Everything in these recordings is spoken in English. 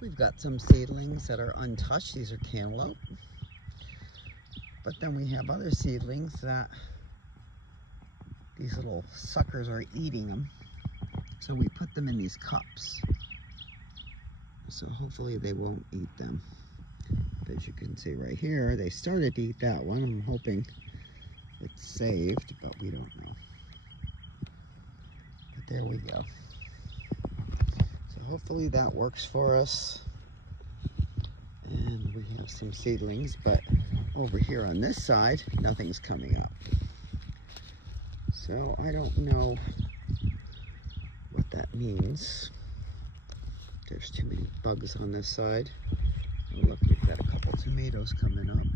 We've got some seedlings that are untouched. These are cantaloupe. But then we have other seedlings that these little suckers are eating them. So we put them in these cups. So hopefully they won't eat them. But as you can see right here, they started to eat that one. I'm hoping it's saved, but we don't know. But there we go. So hopefully that works for us. And we have some seedlings, but over here on this side, nothing's coming up. So I don't know what that means. There's too many bugs on this side. Oh, look, we've got a couple tomatoes coming up.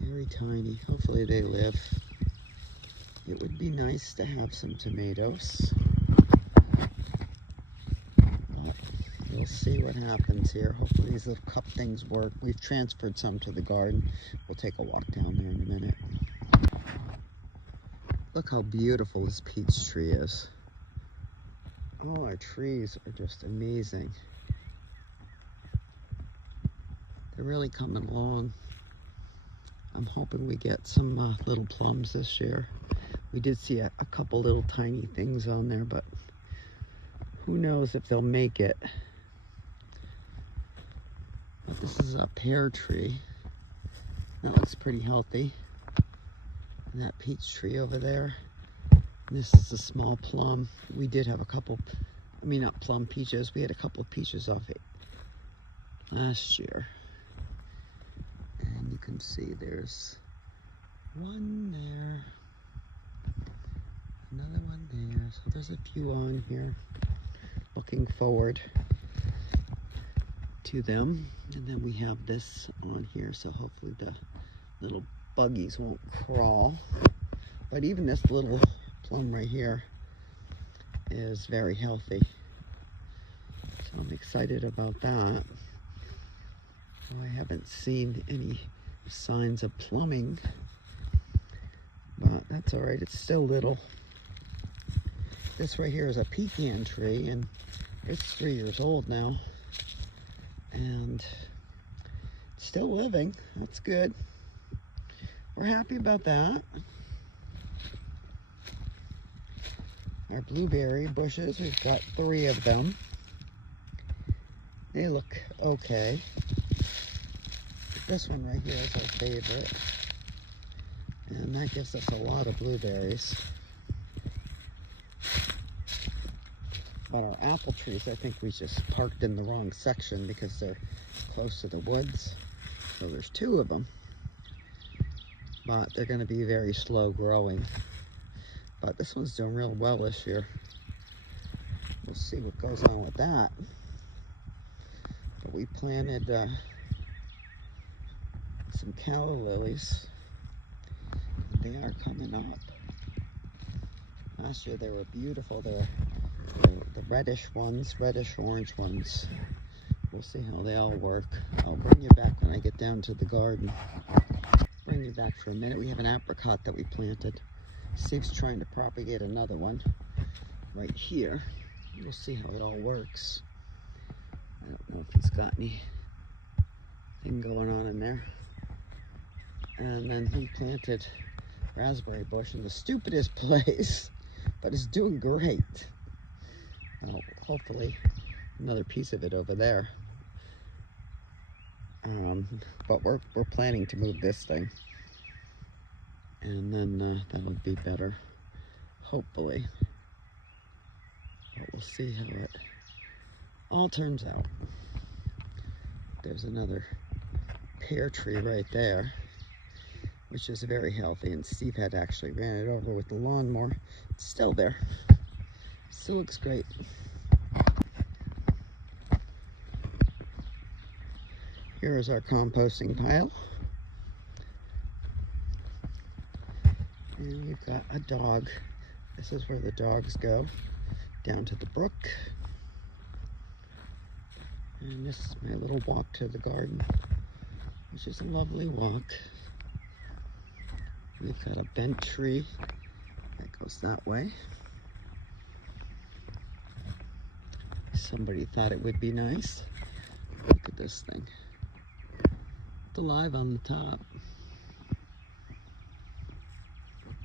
Very tiny. Hopefully they live. It would be nice to have some tomatoes. We'll see what happens here. Hopefully these little cup things work. We've transferred some to the garden. We'll take a walk down there in a minute. Look how beautiful this peach tree is. All our trees are just amazing. They're really coming along. I'm hoping we get some little plums this year. We did see a couple little tiny things on there, but who knows if they'll make it. But this is a pear tree. That looks pretty healthy. And that peach tree over there. This is a small plum. We did have a couple, I mean not plum, peaches. We had a couple of peaches off it last year. And you can see there's one there. Another one there. So there's a few on here. Looking forward to them. And then we have this on here, so hopefully the little buggies won't crawl. But even this little plum right here is very healthy. So I'm excited about that. Well, I haven't seen any signs of plumbing, but that's all right. It's still little. This right here is a pecan tree, and it's 3 years old now. And still living. That's good. We're happy about that. Our blueberry bushes, we've got 3 of them. They look okay. This one right here is our favorite. And that gives us a lot of blueberries. But our apple trees, I think we just parked in the wrong section because they're close to the woods. So there's 2 of them. But they're going to be very slow growing. But this one's doing real well this year. We'll see what goes on with that. But we planted some calla lilies. They are coming up. Last year they were beautiful. They're the reddish ones, reddish orange ones. We'll see how they all work. I'll bring you back when I get down to the garden. Bring you back for a minute. We have an apricot that we planted. Steve's trying to propagate another one right here. We'll see how it all works. I don't know if he's got anything going on in there. And then he planted raspberry bush in the stupidest place, but it's doing great. Well, hopefully another piece of it over there. But we're planning to move this thing. And then that'll be better, hopefully. But we'll see how it all turns out. There's another pear tree right there, which is very healthy, and Steve had actually ran it over with the lawnmower. It's still there. Still looks great. Here is our composting pile. And we've got a dog. This is where the dogs go, down to the brook. And this is my little walk to the garden, which is a lovely walk. We've got a bent tree that goes that way. Somebody thought it would be nice. Look at this thing. It's alive on the top.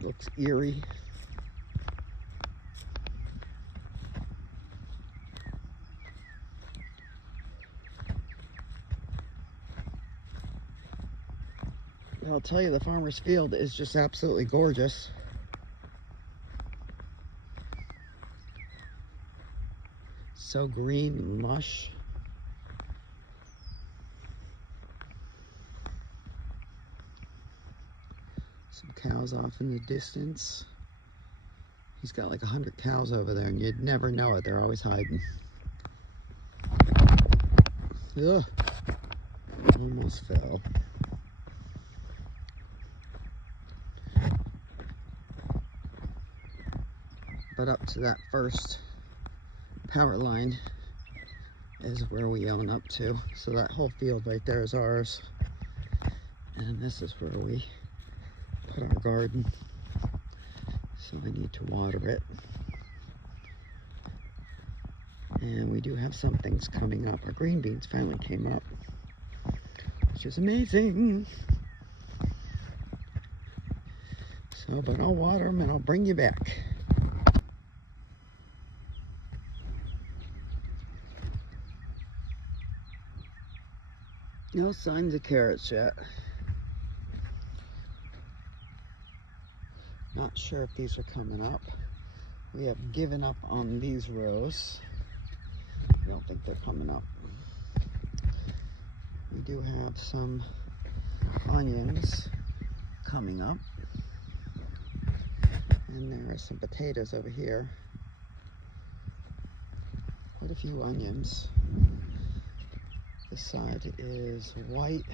Looks eerie. I'll tell you, the farmer's field is just absolutely gorgeous. So green and lush. Some cows off in the distance. He's got like 100 cows over there, and you'd never know it. They're always hiding. Ugh. Almost fell. But up to that first power line is where we own up to. So that whole field right there is ours. And this is where we put our garden. So I need to water it. And we do have some things coming up. Our green beans finally came up, which is amazing. So, but I'll water them and I'll bring you back. No signs of carrots yet. Not sure if these are coming up. We have given up on these rows. I don't think they're coming up. We do have some onions coming up. And there are some potatoes over here. Quite a few onions. This side is white,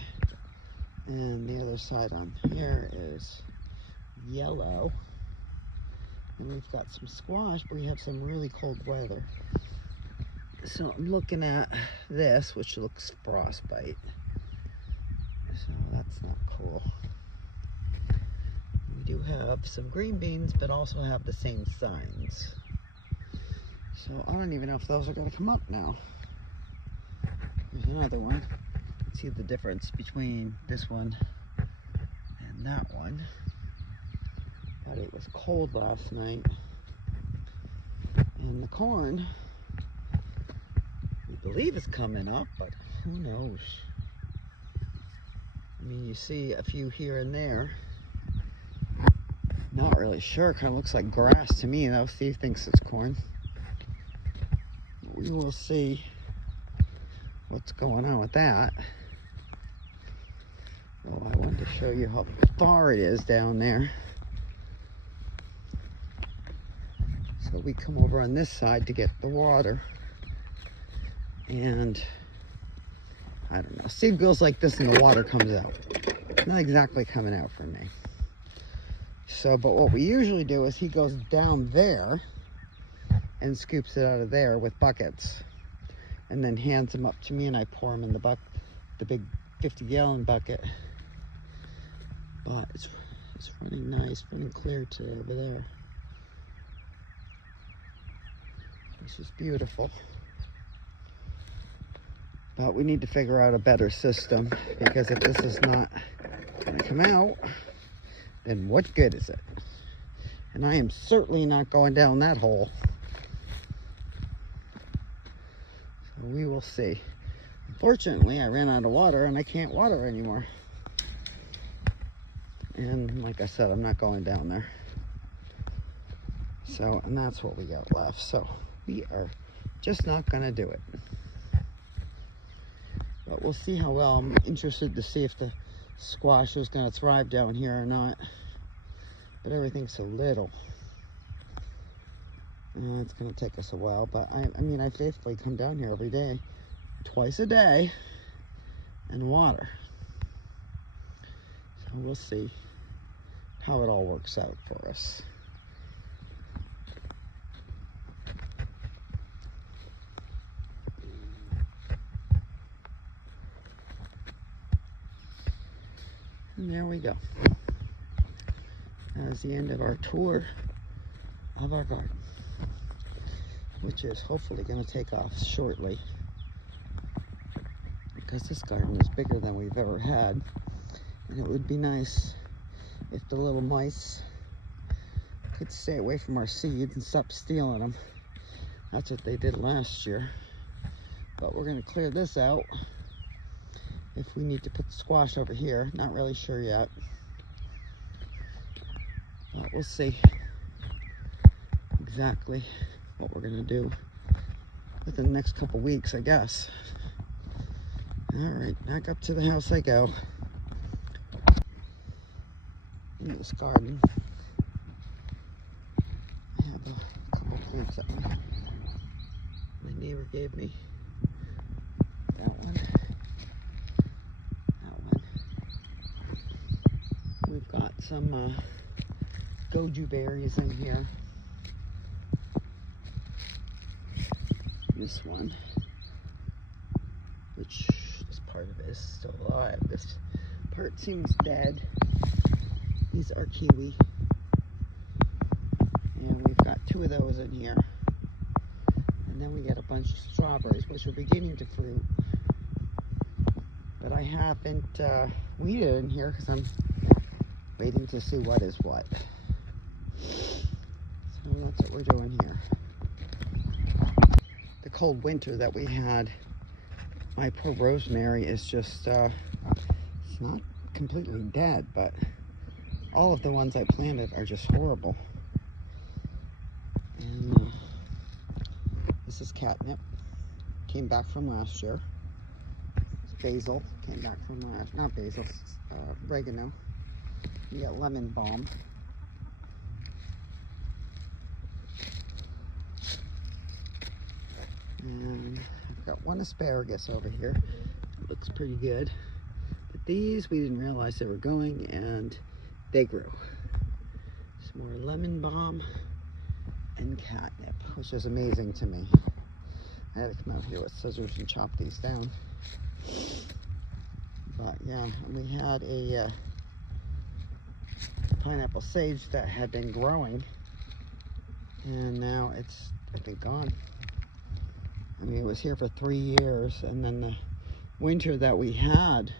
and the other side on here is yellow. And we've got some squash, but we have some really cold weather. So I'm looking at this, which looks frostbite. So that's not cool. We do have some green beans, but also have the same signs. So I don't even know if those are going to come up now. Here's another one. See the difference between this one and that one. But it was cold last night. And the corn, we believe is coming up, but who knows? I mean, you see a few here and there. Not really sure. Kind of looks like grass to me, though. Steve thinks it's corn. We will see what's going on with that. Oh, I wanted to show you how far it is down there. So we come over on this side to get the water. And I don't know. Steve goes like this and the water comes out. Not exactly coming out for me. So, but what we usually do is he goes down there and scoops it out of there with buckets. And then hands them up to me, and I pour them in the big 50-gallon bucket. But it's running nice, running clear to over there. This is beautiful. But we need to figure out a better system, because if this is not going to come out, then what good is it? And I am certainly not going down that hole. So we will see. Unfortunately, I ran out of water and I can't water anymore. And like I said, I'm not going down there. So, and that's what we got left. So we are just not going to do it. But we'll see how well. I'm interested to see if the squash is going to thrive down here or not. But everything's so little. It's going to take us a while. But I mean, I faithfully come down here every day, twice a day, and water. So we'll see how it all works out for us. And there we go. That was the end of our tour of our garden. which is hopefully going to take off shortly, because this garden is bigger than we've ever had, and it would be nice if the little mice could stay away from our seeds and stop stealing them. That's what they did last year. But we're going to clear this out if we need to put the squash over here. Not really sure yet, but we'll see exactly what we're going to do within the next couple weeks, I guess. All right, back up to the house I go. In this garden, I have a couple plants that my neighbor gave me. That one. That one. We've got some goju berries in here. This one, which this part of it is still alive. This part seems dead. These are kiwi. And we've got 2 of those in here. And then we get a bunch of strawberries, which are beginning to fruit. But I haven't weeded in here because I'm waiting to see what is what. So that's what we're doing here. The cold winter that we had, my poor rosemary is just, it's not completely dead, but all of the ones I planted are just horrible. And this is catnip, came back from last year. It's basil, came back from last, not basil, oregano. You got lemon balm. And I've got 1 asparagus over here. It looks pretty good. But these, we didn't realize they were going, and they grew. Some more lemon balm and catnip, which is amazing to me. I had to come out here with scissors and chop these down. But yeah, and we had a pineapple sage that had been growing, and now it's, I think, gone. I mean, it was here for 3 years, and then the winter that we had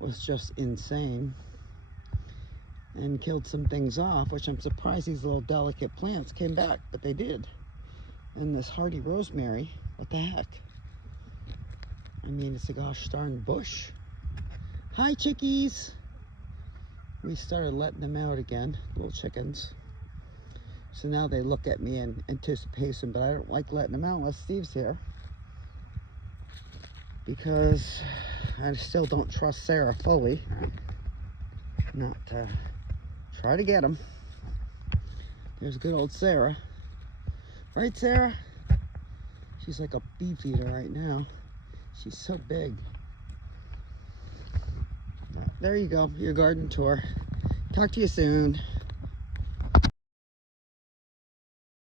was just insane and killed some things off, which I'm surprised these little delicate plants came back, but they did. And this hardy rosemary, what the heck? I mean, it's a gosh darn bush. Hi, chickies. We started letting them out again, little chickens. So now they look at me in anticipation, but I don't like letting them out unless Steve's here, because I still don't trust Sarah fully not to try to get them. There's good old Sarah. Right, Sarah? She's like a beef eater right now. She's so big. There you go, your garden tour. Talk to you soon.